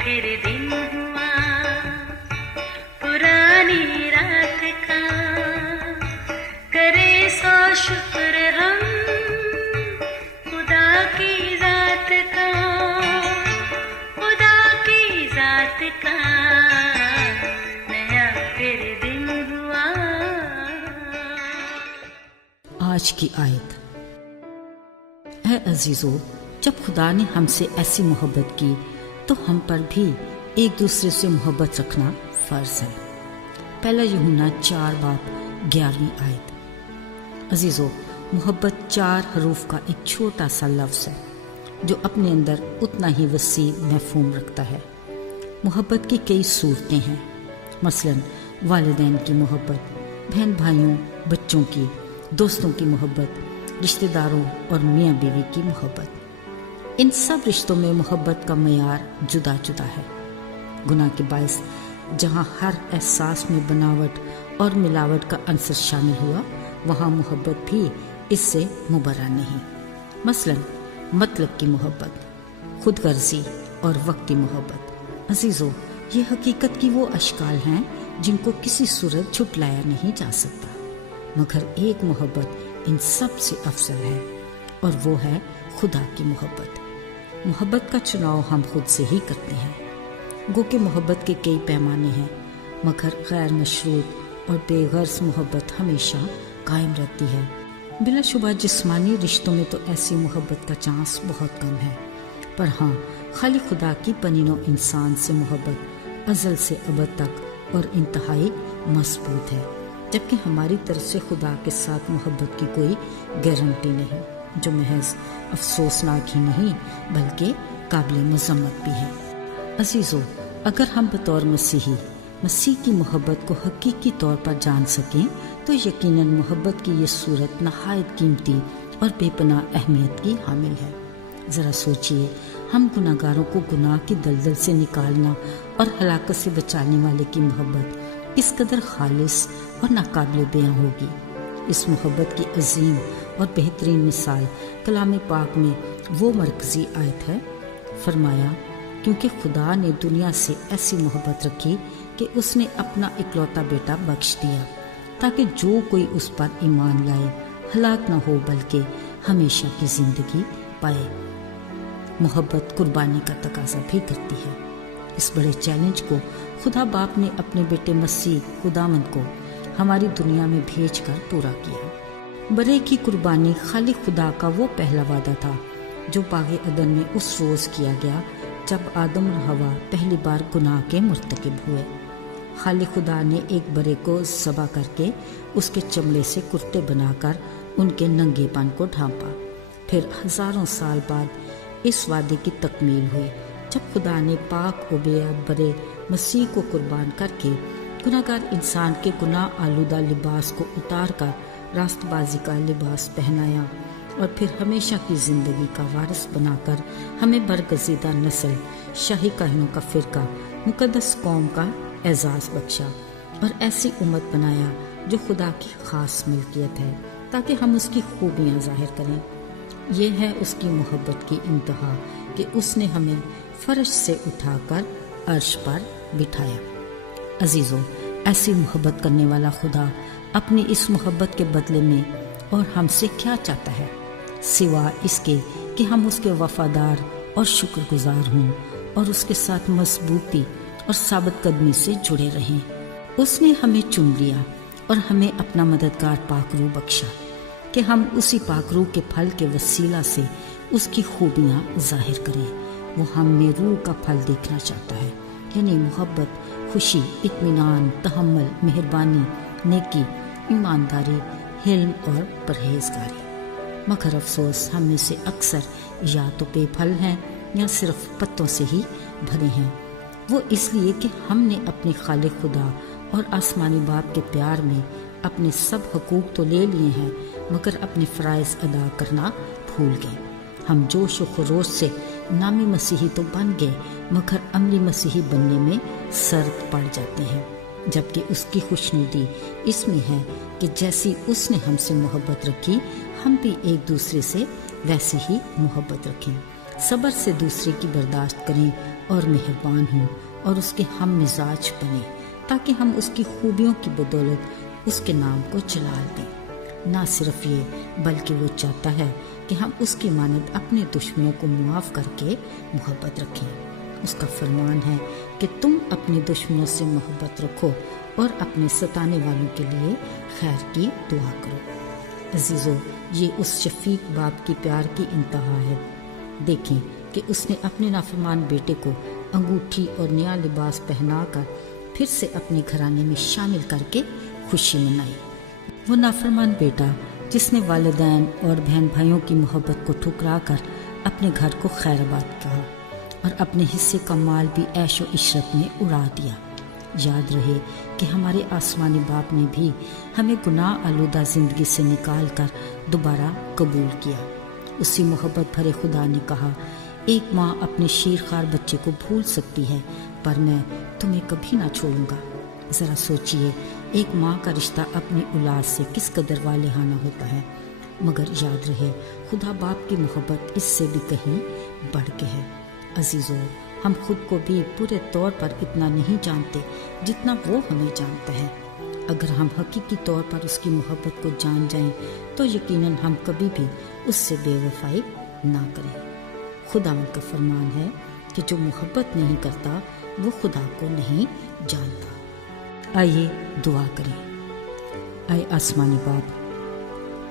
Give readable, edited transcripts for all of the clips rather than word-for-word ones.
پھر دن ہوا پرانی رات کا، کرے سو شکر ہم خدا کی ذات کا، خدا کی ذات کا نیا پھر دن ہوا۔ آج کی آیت۔ اے عزیزو، جب خدا نے ہم سے ایسی محبت کی تو ہم پر بھی ایک دوسرے سے محبت رکھنا فرض ہے۔ پہلا یوحنا 4:11 آیت۔ عزیزو، محبت 4 حروف کا ایک چھوٹا سا لفظ ہے جو اپنے اندر اتنا ہی وسیع مفہوم رکھتا ہے۔ محبت کی کئی صورتیں ہیں، مثلا والدین کی محبت، بہن بھائیوں بچوں کی، دوستوں کی محبت، رشتہ داروں اور میاں بیوی کی محبت۔ ان سب رشتوں میں محبت کا معیار جدا جدا ہے۔ گناہ کے باعث جہاں ہر احساس میں بناوٹ اور ملاوٹ کا عنصر شامل ہوا، وہاں محبت بھی اس سے مبرا نہیں۔ مثلا مطلب کی محبت، خود غرضی اور وقتی محبت۔ عزیزو، یہ حقیقت کی وہ اشکال ہیں جن کو کسی صورت جھٹلایا نہیں جا سکتا، مگر ایک محبت ان سب سے افضل ہے اور وہ ہے خدا کی محبت۔ محبت کا چناؤ ہم خود سے ہی کرتے ہیں، گو کہ محبت کے کئی پیمانے ہیں، مگر غیر مشروط اور بے غرض محبت ہمیشہ قائم رہتی ہے۔ بلا شبہ جسمانی رشتوں میں تو ایسی محبت کا چانس بہت کم ہے، پر ہاں خالی خدا کی بنی نوع انسان سے محبت ازل سے ابد تک اور انتہائی مضبوط ہے، جبکہ ہماری طرف سے خدا کے ساتھ محبت کی کوئی گارنٹی نہیں، جو محض افسوسناک ہی نہیں بلکہ قابل مذمت بھی ہے۔ عزیزو، اگر ہم بطور مسیحی مسیح کی محبت کو حقیقی طور پر جان سکیں تو یقیناً محبت کی یہ صورت نہایت قیمتی اور بے پناہ اہمیت کی حامل ہے۔ ذرا سوچئے، ہم گناہ گاروں کو گناہ کی دلدل سے نکالنا اور ہلاکت سے بچانے والے کی محبت کس قدر خالص اور ناقابل بیاں ہوگی۔ اس محبت کی عظیم اور بہترین مثال کلام پاک میں وہ مرکزی آیت ہے۔ فرمایا، کیونکہ خدا نے دنیا سے ایسی محبت رکھی کہ اس نے اپنا اکلوتا بیٹا بخش دیا، تاکہ جو کوئی اس پر ایمان لائے ہلاک نہ ہو بلکہ ہمیشہ کی زندگی پائے۔ محبت قربانی کا تقاضا بھی کرتی ہے۔ اس بڑے چیلنج کو خدا باپ نے اپنے بیٹے مسیح خداوند کو ہماری دنیا میں بھیج کر پورا کیا۔ برے کی قربانی خالی خدا کا وہ پہلا وعدہ تھا جو باغ عدن میں اس روز کیا گیا جب آدم اور حوا پہلی بار گناہ کے مرتکب ہوئے۔ خالی خدا نے ایک برے کو ذبح کر کے اس کے چمڑے سے کرتے بنا کر ان کے ننگے پن کو ڈھانپا۔ پھر ہزاروں سال بعد اس وعدے کی تکمیل ہوئی جب خدا نے پاک و بیعت برے مسیح کو قربان کر کے گناہ گار انسان کے گناہ آلودہ لباس کو اتار کر راست بازی کا لباس پہنایا، اور پھر ہمیشہ کی زندگی کا وارث بنا کر ہمیں برگزیدہ نسل، شاہی کہنوں کا فرقہ، مقدس قوم کا اعزاز بخشا اور ایسی امت بنایا جو خدا کی خاص ملکیت ہے، تاکہ ہم اس کی خوبیاں ظاہر کریں۔ یہ ہے اس کی محبت کی انتہا کہ اس نے ہمیں فرش سے اٹھا کر عرش پر بٹھایا۔ عزیزو، ایسی محبت کرنے والا خدا اپنی اس محبت کے بدلے میں اور ہم سے کیا چاہتا ہے، سوا اس کے کہ ہم اس کے وفادار اور شکر گزار ہوں اور اس کے ساتھ مضبوطی اور ثابت قدمی سے جڑے رہیں۔ اس نے ہمیں چن لیا اور ہمیں اپنا مددگار پاک روح بخشا کہ ہم اسی پاک روح کے پھل کے وسیلہ سے اس کی خوبیاں ظاہر کریں۔ وہ ہم میں روح کا پھل دیکھنا چاہتا ہے، یعنی محبت، خوشی، اطمینان، تحمل، مہربانی، نیکی، ایمانداری، حلم اور پرہیزگاری۔ مگر افسوس، ہم میں سے اکثر یا تو بے پھل ہیں یا صرف پتوں سے ہی بھرے ہیں۔ وہ اس لیے کہ ہم نے اپنے خالق خدا اور آسمانی باپ کے پیار میں اپنے سب حقوق تو لے لیے ہیں، مگر اپنے فرائض ادا کرنا بھول گئے۔ ہم جوش و خروش سے نامی مسیحی تو بن گئے، مگر عملی مسیحی بننے میں سرد پڑ جاتے ہیں، جبکہ اس کی خوشنودی اس میں ہے کہ جیسی اس نے ہم سے محبت رکھی، ہم بھی ایک دوسرے سے ویسے ہی محبت رکھیں، صبر سے دوسرے کی برداشت کریں اور مہربان ہو اور اس کے ہم مزاج بنے، تاکہ ہم اس کی خوبیوں کی بدولت اس کے نام کو جلال دیں۔ نہ صرف یہ بلکہ وہ چاہتا ہے کہ ہم اس کی مانند اپنے دشمنوں کو معاف کر کے محبت رکھیں۔ اس کا فرمان ہے کہ تم اپنے دشمنوں سے محبت رکھو اور اپنے ستانے والوں کے لیے خیر کی دعا کرو۔ عزیزو، یہ اس شفیق باپ کی پیار کی انتہا ہے۔ دیکھیں کہ اس نے اپنے نافرمان بیٹے کو انگوٹھی اور نیا لباس پہنا کر پھر سے اپنے گھرانے میں شامل کر کے خوشی منائی۔ وہ نافرمان بیٹا جس نے والدین اور بہن بھائیوں کی محبت کو ٹھکرا کر اپنے گھر کو خیر آباد کہا اور اپنے حصے کا مال بھی عیش و عشرت میں اڑا دیا۔ یاد رہے کہ ہمارے آسمانی باپ نے بھی ہمیں گناہ آلودہ زندگی سے نکال کر دوبارہ قبول کیا۔ اسی محبت بھرے خدا نے کہا، ایک ماں اپنے شیرخوار بچے کو بھول سکتی ہے پر میں تمہیں کبھی نہ چھوڑوں گا۔ ذرا سوچئے، ایک ماں کا رشتہ اپنی اولاد سے کس قدر والہانہ ہوتا ہے، مگر یاد رہے خدا باپ کی محبت اس سے بھی کہیں بڑھ کے ہے۔ عزیزو، ہم خود کو بھی پورے طور پر اتنا نہیں جانتے جتنا وہ ہمیں جانتا ہے۔ اگر ہم حقیقی طور پر اس کی محبت کو جان جائیں تو یقیناً ہم کبھی بھی اس سے بے وفائی نہ کریں۔ خداوند کا فرمان ہے کہ جو محبت نہیں کرتا وہ خدا کو نہیں جانتا۔ آئیے دعا کریں۔ اے آسمانی باپ،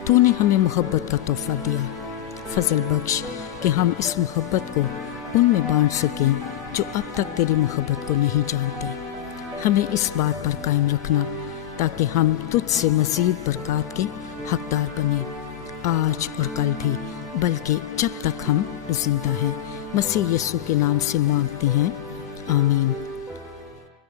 تو نے ہمیں محبت کا تحفہ دیا، فضل بخش کہ ہم اس محبت کو ان میں بانٹ سکیں جو اب تک تیری محبت کو نہیں جانتے۔ ہمیں اس بات پر قائم رکھنا تاکہ ہم تجھ سے مزید برکات کے حقدار بنیں، آج اور کل بھی، بلکہ جب تک ہم زندہ ہیں۔ مسیح یسوع کے نام سے مانگتے ہیں، آمین۔